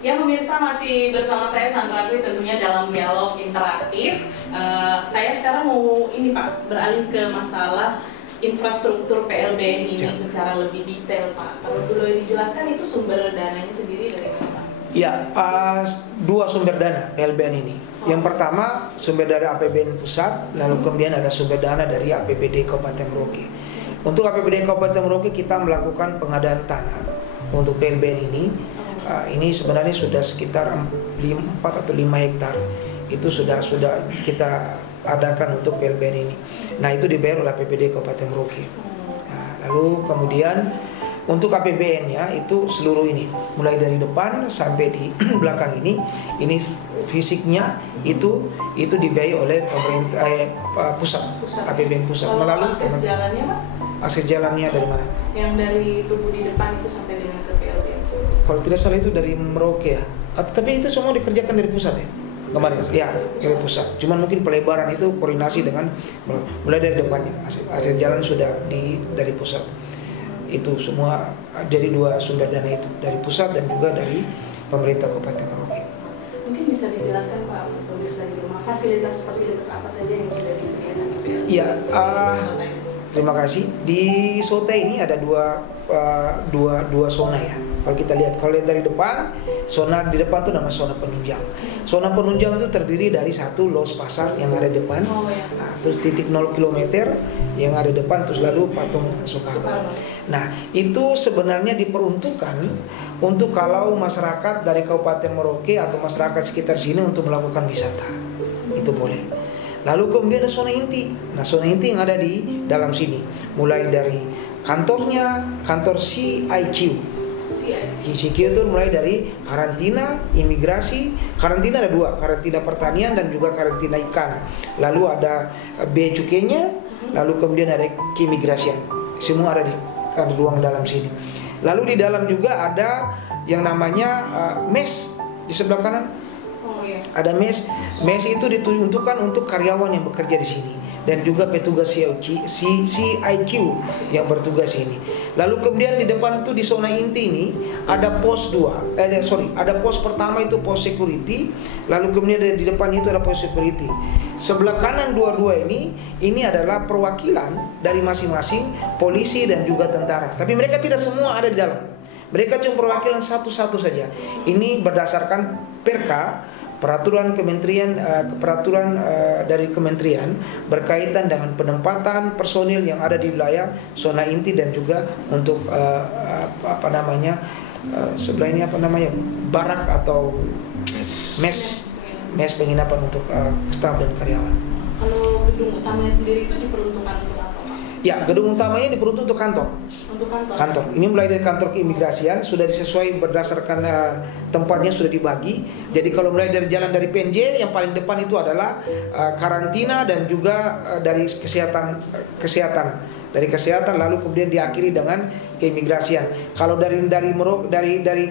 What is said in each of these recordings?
Ya pemirsa, masih bersama saya Sandra Dwi tentunya dalam dialog interaktif. Saya sekarang mau ini Pak, beralih ke masalah infrastruktur PLBN ini secara lebih detail Pak. Kalau boleh dijelaskan itu sumber dananya sendiri dari mana Pak? Ya, dua sumber dana PLBN ini. Yang pertama sumber dari APBN pusat, lalu kemudian ada sumber dana dari APBD Kabupaten Merauke. Untuk APBD Kabupaten Merauke kita melakukan pengadaan tanah untuk PLBN ini. Ini sebenarnya sudah sekitar 4 atau 5 hektar itu sudah kita adakan untuk PLBN ini. Nah itu dibayar oleh APBD Kabupaten Merauke. Nah, lalu kemudian untuk APBN-nya itu seluruh ini, mulai dari depan sampai di belakang ini fisiknya itu dibayar oleh pemerintah pusat. APBN pusat. Melalui akses jalannya Pak? Akses jalannya dari mana? Yang dari tubuh di depan itu sampai dengan ke PLBN. Kalau tidak salah itu dari Merauke ya. Tapi itu semua dikerjakan dari pusat ya. Kemarin ya dari pusat. Cuman mungkin pelebaran itu koordinasi dengan mulai dari depannya. Akses jalan sudah dari pusat. Itu semua jadi dua sumber dana itu dari pusat dan juga dari pemerintah Kabupaten Merauke. Mungkin bisa dijelaskan Pak untuk pemirsa di rumah fasilitas apa saja yang sudah disediakan di PLBN? Iya. Terima kasih. Di Sote ini ada dua zona ya. Kalau kita lihat, dari depan, zona di depan itu nama zona penunjang. Zona penunjang itu terdiri dari satu los pasar yang ada di depan, nah, terus titik 0 km yang ada di depan, terus lalu patung Soekarno. Nah itu sebenarnya diperuntukkan untuk kalau masyarakat dari Kabupaten Merauke atau masyarakat sekitar sini untuk melakukan wisata, itu boleh. Lalu kemudian ada zona inti. Nah zona inti yang ada di dalam sini, mulai dari kantornya, kantor CIQ itu mulai dari karantina, imigrasi. Karantina ada dua, karantina pertanian dan juga karantina ikan. Lalu ada bea cukainya, lalu kemudian ada keimigrasian. Semua ada di ruang dalam sini. Lalu di dalam juga ada yang namanya mes di sebelah kanan. Ada mes. Mes itu ditunjukkan untuk karyawan yang bekerja di sini dan juga petugas CIQ yang bertugas ini. Lalu kemudian di depan itu di zona inti ini ada pos 2. Ada pos pertama itu pos security, lalu kemudian di depan itu ada pos security. Sebelah kanan dua-dua ini adalah perwakilan dari masing-masing polisi dan juga tentara. Tapi mereka tidak semua ada di dalam. Mereka cuma perwakilan satu-satu saja. Ini berdasarkan perka peraturan dari kementerian berkaitan dengan penempatan personil yang ada di wilayah zona inti dan juga untuk sebelah ini barak atau mes penginapan untuk staf dan karyawan. Kalau gedung utamanya sendiri itu diperuntukkan untuk apa Pak? Ya, gedung utamanya diperuntukkan untuk kantor. Kantor. Ini mulai dari kantor keimigrasian sudah disesuaikan berdasarkan tempatnya sudah dibagi. Jadi kalau mulai dari jalan dari PNJ yang paling depan itu adalah karantina dan juga dari kesehatan lalu kemudian diakhiri dengan keimigrasian. Kalau dari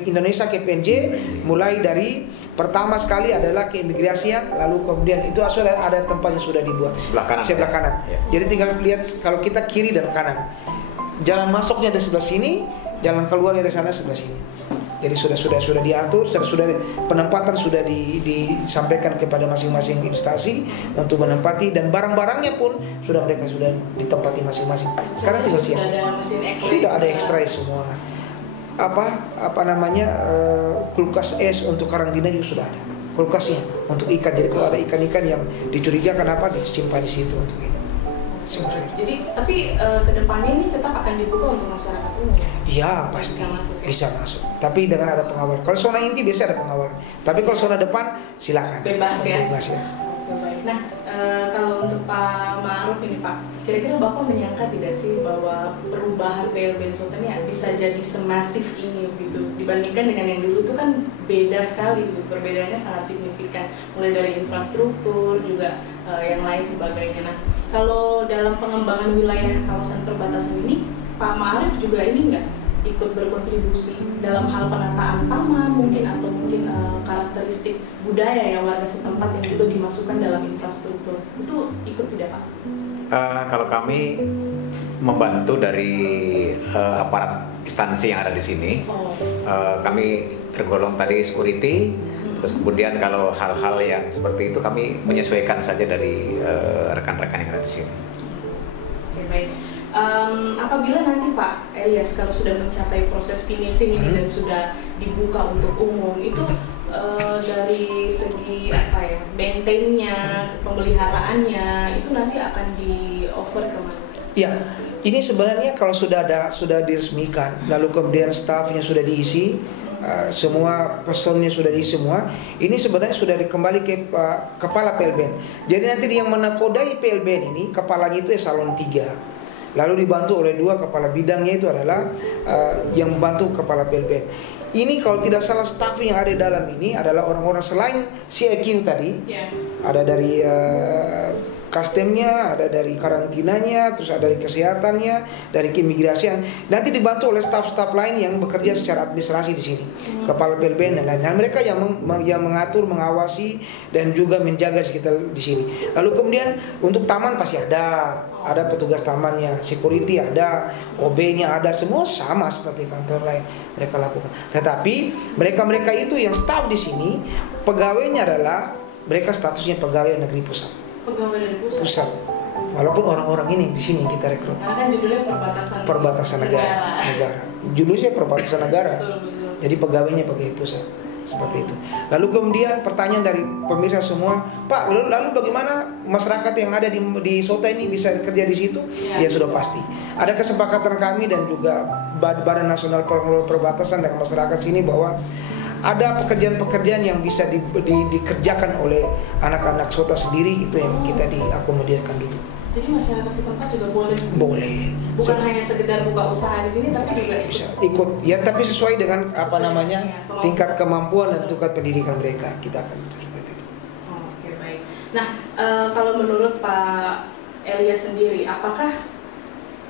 Indonesia ke PNJ mulai dari pertama sekali adalah keimigrasian, lalu kemudian itu sudah ada tempatnya sudah dibuat sebelah kanan. Ya. Jadi tinggal lihat kalau kita kiri dan kanan. Jalan masuknya di sebelah sini, jalan keluarnya dari sana sebelah sini. Jadi sudah diatur, sudah penempatan sudah disampaikan kepada masing-masing instansi untuk menempati dan barang-barangnya pun mereka sudah ditempati masing-masing. Sekarang tinggal siap. Sudah ada ekstra semua. Kulkas es untuk karantina juga sudah ada. Kulkasnya untuk ikan. Jadi kalau ada ikan-ikan yang dicurigakan disimpan di situ untuk ini. Jadi tapi kedepannya ini tetap akan dibuka untuk masyarakat umum? Iya pasti bisa masuk. Tapi dengan ada pengawal. Kalau zona inti biasa ada pengawal. Tapi kalau zona depan silakan. Bebas ya. Baik. Nah kalau untuk Pak Ma'ruf ini Pak, kira-kira Bapak menyangka tidak sih bahwa perubahan PLBN Sultan ini bisa jadi semasif ini gitu dibandingkan dengan yang dulu itu kan beda sekali gitu. Perbedaannya sangat signifikan mulai dari infrastruktur juga yang lain sebagainya. Nah kalau dalam pengembangan wilayah kawasan perbatasan ini, Pak Ma'ruf juga ini nggak ikut berkontribusi dalam hal penataan taman atau mungkin karakteristik budaya ya warga setempat yang juga dimasukkan dalam infrastruktur, itu ikut tidak Pak? Kalau kami membantu dari aparat instansi yang ada di sini, kami tergolong tadi security. Terus kemudian kalau hal-hal yang seperti itu kami menyesuaikan saja dari rekan-rekan yang ada di sini. Oke, baik. Apabila nanti Pak Elias kalau sudah mencapai proses finishing ini dan sudah dibuka untuk umum, itu dari segi apa ya, maintain-nya, pemeliharaannya itu nanti akan di-offer kemana? Ya, ini sebenarnya kalau sudah diresmikan, lalu kemudian staffnya sudah diisi, semua personnya sudah diisi semua, ini sebenarnya sudah dikembali ke kepala PLBN. Jadi nanti yang menakodai PLBN ini, kepalanya itu eselon 3. Lalu dibantu oleh 2 kepala bidangnya, itu adalah yang membantu kepala PLBN. Ini kalau tidak salah staff yang ada di dalam ini adalah orang-orang selain CIQ tadi, ada dari customnya, ada dari karantinanya, terus ada dari kesehatannya, dari keimigrasian. Nanti dibantu oleh staf-staf lain yang bekerja secara administrasi di sini, kepala PLBN dan lain-lain. Mereka yang mengatur, mengawasi dan juga menjaga sekitar di sini. Lalu kemudian untuk taman pasti ada petugas tamannya, security ada, OB-nya ada, semua sama seperti kantor lain mereka lakukan. Tetapi mereka itu yang staf di sini, pegawainya adalah mereka statusnya pegawai negeri pusat. Pegawai dari pusat. Walaupun orang-orang ini di sini kita rekrut. Karena kan judulnya perbatasan negara. Judulnya perbatasan negara. Betul. Jadi pegawainya pegawai pusat. Seperti itu. Lalu kemudian pertanyaan dari pemirsa semua, Pak, lalu bagaimana masyarakat yang ada di Sota ini bisa kerja di situ? Ya sudah pasti. Ada kesepakatan kami dan juga Badan Nasional Pengelola Perbatasan dengan masyarakat sini bahwa ada pekerjaan-pekerjaan yang bisa dikerjakan oleh anak-anak Sota sendiri, itu yang kita diakomodirkan dulu. Jadi masyarakat setempat juga boleh? Boleh. Bukan hanya sekedar buka usaha di sini, tapi juga bisa ikut. Ya, tapi sesuai dengan tingkat kemampuan dan tingkat pendidikan mereka, kita akan seperti itu. Oke, baik. Nah, kalau menurut Pak Elias sendiri, apakah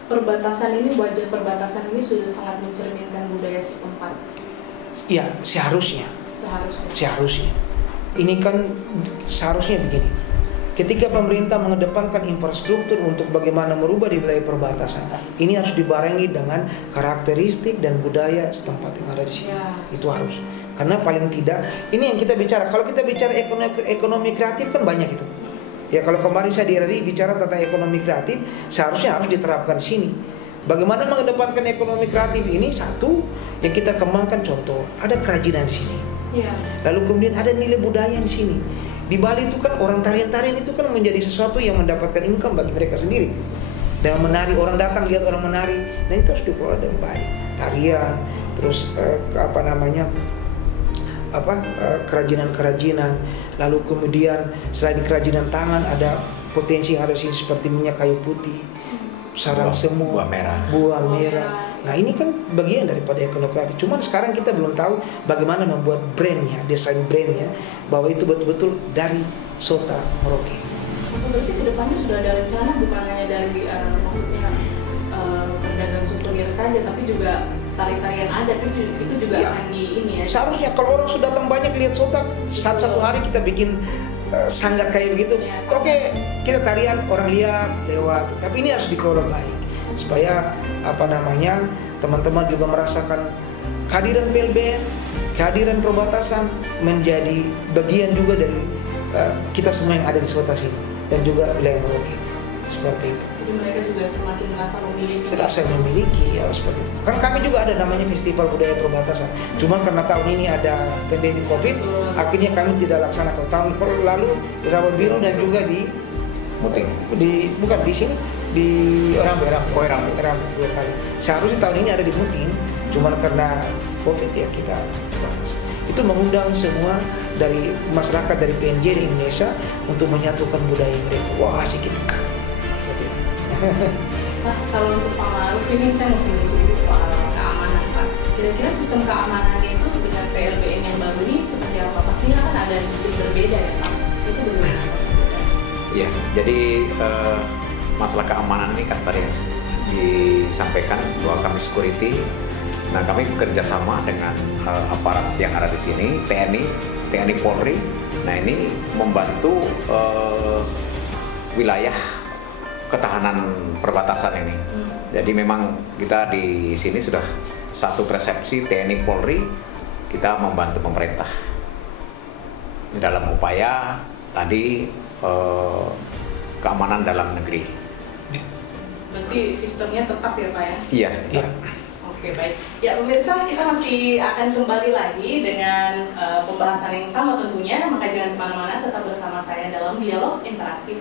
perbatasan ini, wajah perbatasan ini sudah sangat mencerminkan budaya setempat? Iya, seharusnya. Ini kan seharusnya begini. Ketika pemerintah mengedepankan infrastruktur untuk bagaimana merubah di wilayah perbatasan, ini harus dibarengi dengan karakteristik dan budaya setempat yang ada di sini. Itu harus. Karena paling tidak, ini yang kita bicara. Kalau kita bicara ekonomi kreatif kan banyak itu. Ya, kalau kemarin saya di RRI bicara tentang ekonomi kreatif, seharusnya harus diterapkan di sini. Bagaimana mengedepankan ekonomi kreatif ini? Satu, yang kita kembangkan, contoh, ada kerajinan di sini. Lalu kemudian ada nilai budaya di sini. Di Bali itu kan orang tarian-tarian itu kan menjadi sesuatu yang mendapatkan income bagi mereka sendiri. Dengan menari, orang datang lihat orang menari, nah itu harus dikelola dengan baik. Tarian, terus kerajinan-kerajinan. Lalu kemudian selain kerajinan tangan, ada potensi yang ada di sini seperti minyak kayu putih, sarang semut, buah merah. Nah, ini kan bagian daripada ekonomi kreatif. Cuman sekarang kita belum tahu bagaimana membuat brandnya, desain brandnya, bahwa itu betul-betul dari Sota Merauke. Berarti kedepannya sudah ada rencana, bukan hanya dari pedagang souvenir saja, tapi juga tari-tarian adat itu juga akan di ini ya. Seharusnya kalau orang sudah datang banyak lihat Sota, satu hari kita bikin sanggar kayak begitu. Oke, kita tarian, orang lihat lewat. Tapi ini harus dikelola baik supaya teman-teman juga merasakan kehadiran PLBN, kehadiran perbatasan menjadi bagian juga dari kita semua yang ada di Sota sini dan juga wilayah Merauke. Seperti itu. Jadi mereka juga semakin merasa memiliki ya, seperti itu. Kan kami juga ada namanya Festival Budaya Perbatasan. Cuman karena tahun ini ada pandemi Covid, akhirnya kami tidak laksanakan. Tahun lalu di Rawa Biru dan juga di Muting. Bukan di sini, di Rambu 2 kali. Seharusnya tahun ini ada di Muting, cuman karena Covid ya kita terbatas. Itu mengundang semua dari masyarakat dari PNJ di Indonesia untuk menyatukan budaya mereka. Wah, asik itu. Nah, kalau untuk Pak Maruf ini saya mau singgung sedikit soal keamanan, Pak. Kira-kira sistem keamanannya itu dengan PLBN yang baru ini seperti apa? Pastinya kan ada sedikit berbeda ya, Pak. Itu bagaimana? Ya, jadi masalah keamanan ini kan tadi disampaikan bahwa kami security. Nah, kami bekerja sama dengan aparat yang ada di sini, TNI Polri. Nah, ini membantu wilayah ketahanan perbatasan ini. Jadi memang kita di sini sudah satu persepsi TNI Polri, kita membantu pemerintah dalam upaya tadi keamanan dalam negeri. Berarti sistemnya tetap ya Pak ya? Iya. Ya. Oke, baik. Ya pemirsa, kita masih akan kembali lagi dengan pembahasan yang sama tentunya, maka jangan kemana-mana, tetap bersama saya dalam Dialog Interaktif.